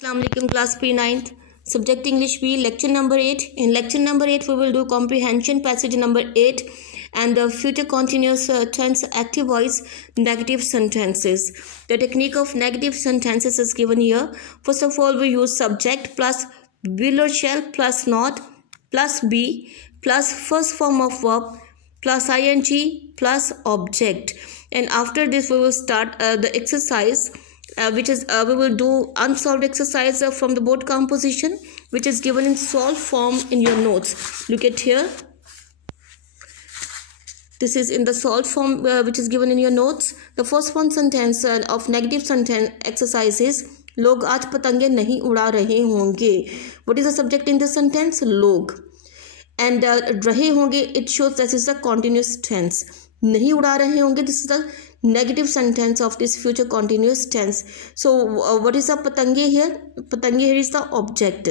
Assalamualaikum class P9th subject English B lecture number 8. In lecture number 8 we will do comprehension passage number 8 and the future continuous tense active voice negative sentences. The technique of negative sentences is given here. First of all we use subject plus will or shall plus not plus be plus first form of verb plus ing plus object, and after this we will start the exercise which is we will do unsolved exercise from the board composition which is given in solved form in your notes. Look at here, this is in the solved form which is given in your notes. The first one sentence of negative sentence exercise is लोग आज पतंगे नहीं उड़ा रहे होंगे. What is the subject in this sentence? लोग. And रहे होंगे, it shows that is the continuous tense. नहीं उड़ा रहे होंगे, this is the negative sentence of this future continuous tense. So what is the patange here? Patange here is the object.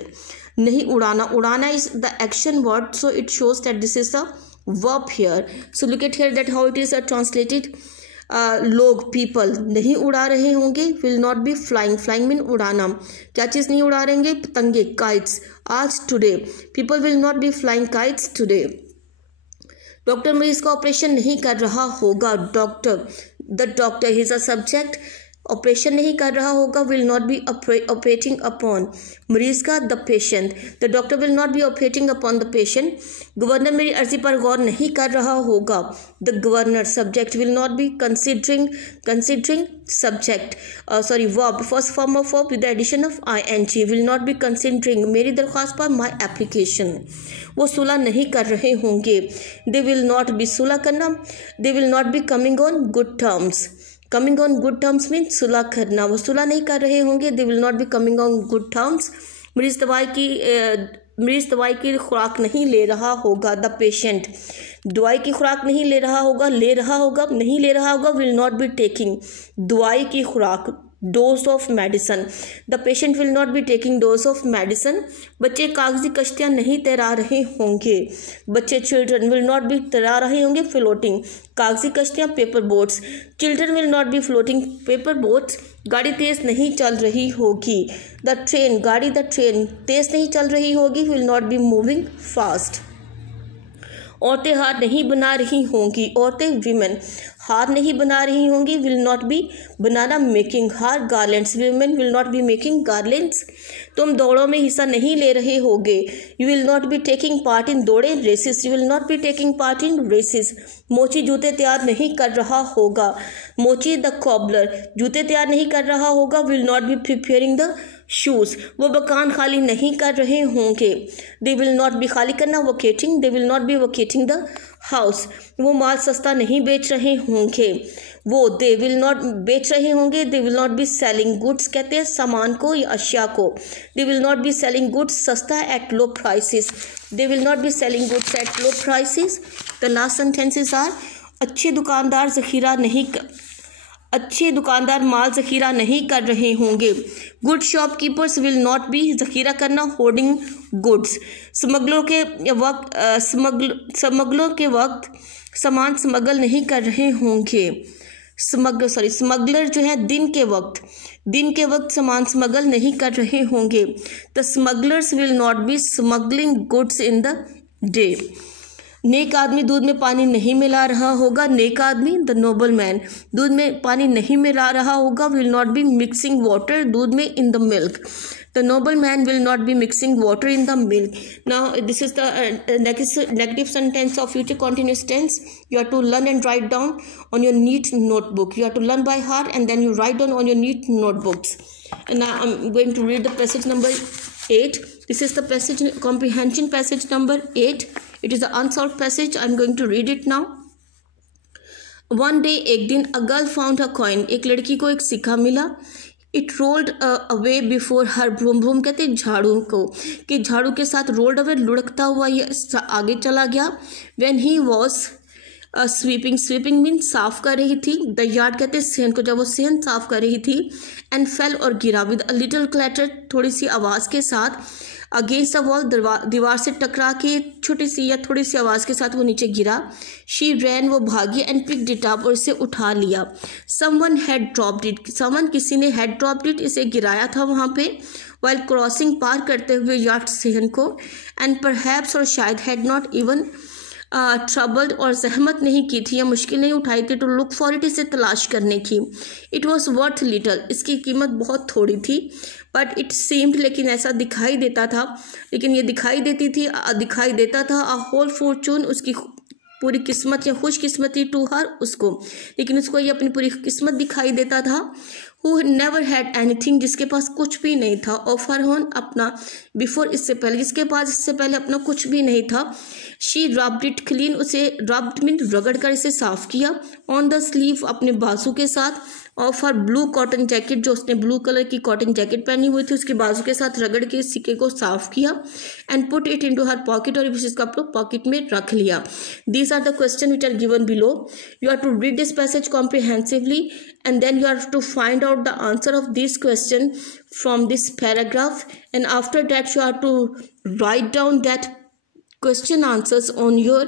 नहीं उड़ाना, उड़ाना is the action word, so it shows that this is the verb here. So look at here that how it is translated. लोग people नहीं उड़ा रहे होंगे, will not be flying. Flying mean उड़ाना. क्या चीज़ नहीं उड़ा रहेंगे? पतंगे, kites. आज today people will not be flying kites today. Doctor मरीज का ऑपरेशन नहीं कर रहा होगा. Doctor, the doctor he is a subject. Operation नहीं कर रहा होगा, will not be operating upon. मरीज का the patient, the doctor will not be operating upon the patient. Governor मेरी अर्जी पर गौर नहीं कर रहा होगा. The governor subject will not be considering subject sorry verb first form of verb with the addition of ing will not be considering मेरी दरख्वास्त पर माई एप्लीकेशन. वो सुलह नहीं कर रहे होंगे. दे विल नॉट बी सुलह करना. They will not be coming on good terms. Coming on good terms mean सुलह करना. वो सुलह नहीं कर रहे होंगे. They will not be coming on good terms. मरीज दवाई की खुराक नहीं ले रहा होगा. द पेशेंट दवाई की खुराक नहीं ले रहा होगा. ले रहा होगा, नहीं ले रहा होगा. विल नॉट बी टेकिंग दवाई की खुराक. Dose of medicine, the patient will not be taking dose of medicine. बच्चे कागजी कश्तियाँ नहीं तैरा रहे होंगे. बच्चे चिल्ड्रन विल नॉट बी तैरा रहे होंगे. फ्लोटिंग कागजी कश्तियाँ paper boats. Children will not be floating paper boats. गाड़ी तेज़ नहीं चल रही होगी. द ट्रेन गाड़ी द ट्रेन तेज़ नहीं चल रही होगी. Will not be moving fast. औरतें हार नहीं बना रही होंगी. औरतें वीमेन हार नहीं बना रही होंगी. विल नॉट बी बनाना मेकिंग हार. Garlands women will not be making garlands. तुम दौड़ों में हिस्सा नहीं ले रहे होगे. You will not be taking part in दौड़े races. You will not be taking part in races. मोची जूते तैयार नहीं कर रहा होगा. मोची द कॉबलर जूते तैयार नहीं कर रहा होगा. Will not B preparing the shoes. वो मकान खाली नहीं कर रहे होंगे. दे विल नॉट बी खाली करना vacating. They will not be vacating the house. वो माल सस्ता नहीं बेच रहे होंगे. वो दे विल नॉट बेच रहे होंगे. They will not be selling goods कहते हैं सामान को या अशिया को. They will not be selling goods सस्ता at low prices. They will not be selling goods at low prices. The last sentences are अच्छे दुकानदार माल ज़ख़ीरा नहीं कर रहे होंगे. Good shopkeepers will not be ज़ख़ीरा करना होर्डिंग गुड्स. स्मगलरों के वक्त सामान स्मगल नहीं कर रहे होंगे. स्मगलर जो है दिन के वक्त सामान स्मगल नहीं कर रहे होंगे. The smugglers will not be smuggling goods in the day. नेक आदमी दूध में पानी नहीं मिला रहा होगा. नेक आदमी द नोबल मैन दूध में पानी नहीं मिला रहा होगा. Will not B mixing water दूध में in the milk. The noble man will not B mixing water in the milk. Now this is the negative sentence of future continuous tense. You have to learn and write down on your neat notebook. You have to learn by heart and then you write down on your neat notebooks. And now I'm going to read the passage number 8. This is the passage comprehension passage number 8. It is the unsolved passage. I'm going to read it now. One day एक दिन a girl found a coin. एक लड़की को एक सिक्का मिला. It rolled away before her. Vroom vroom कहते हैं झाड़ू को, कि झाड़ू के साथ rolled away लुढ़कता हुआ ये आगे चला गया. When he was sweeping mean साफ कर रही थी. द यार्ड कहते हैं सेहन को, जब वो सेहन साफ कर रही थी. एंड फेल और गिरा विद अ लिटिल क्लैटर थोड़ी सी आवाज़ के साथ. अगेंस्ट द वॉल, दीवार से टकरा के छोटी सी या थोड़ी सी आवाज़ के साथ वो नीचे गिरा। शी रैन, वो भागी, एंड पिक्ड इट अप, और इसे उठा लिया। Someone had dropped it, someone किसी ने, हैड ड्रॉप्ड इट, इसे गिराया था वहाँ पे, वाइल क्रॉसिंग, पार करते हुए यार्ड सहन को, एंड परहैप्स, और शायद, हैड नॉट इवन ट्रबल्ड, और जहमत नहीं की थी या मुश्किल नहीं उठाई थी, टू लुक फॉर इट, इसे तलाश करने की। इट वॉज वर्थ लिटल, इसकी कीमत बहुत थोड़ी थी, बट इट सीम्ड, लेकिन ऐसा दिखाई देता था, लेकिन ये दिखाई देता था, अ होल फॉर्चून, उसकी पूरी किस्मत या खुशकिस्मती, टू हर, उसको, लेकिन उसको ये अपनी पूरी किस्मत दिखाई देता था। हु नेवर हैड एनीथिंग, जिसके पास कुछ भी नहीं था, ऑफर होन, अपना, बिफोर, इससे पहले, जिसके पास इससे पहले अपना कुछ भी नहीं था। शी रब्ड इट क्लीन, उसे रब्ड मीन रगड़ कर इसे साफ किया, ऑन द स्लीव, अपने बाजू के साथ, of her blue cotton jacket, जो उसने ब्लू कलर की कॉटन जैकेट पहनी हुई थी, उसके बाजू के साथ रगड़ के सिक्के को साफ किया, and put it into her pocket, और इसका पॉकेट में रख लिया। These are the question which are given below. You are to read this passage comprehensively, and then you have to find out the answer of this question from this paragraph, and after that you have to write down that question answers on your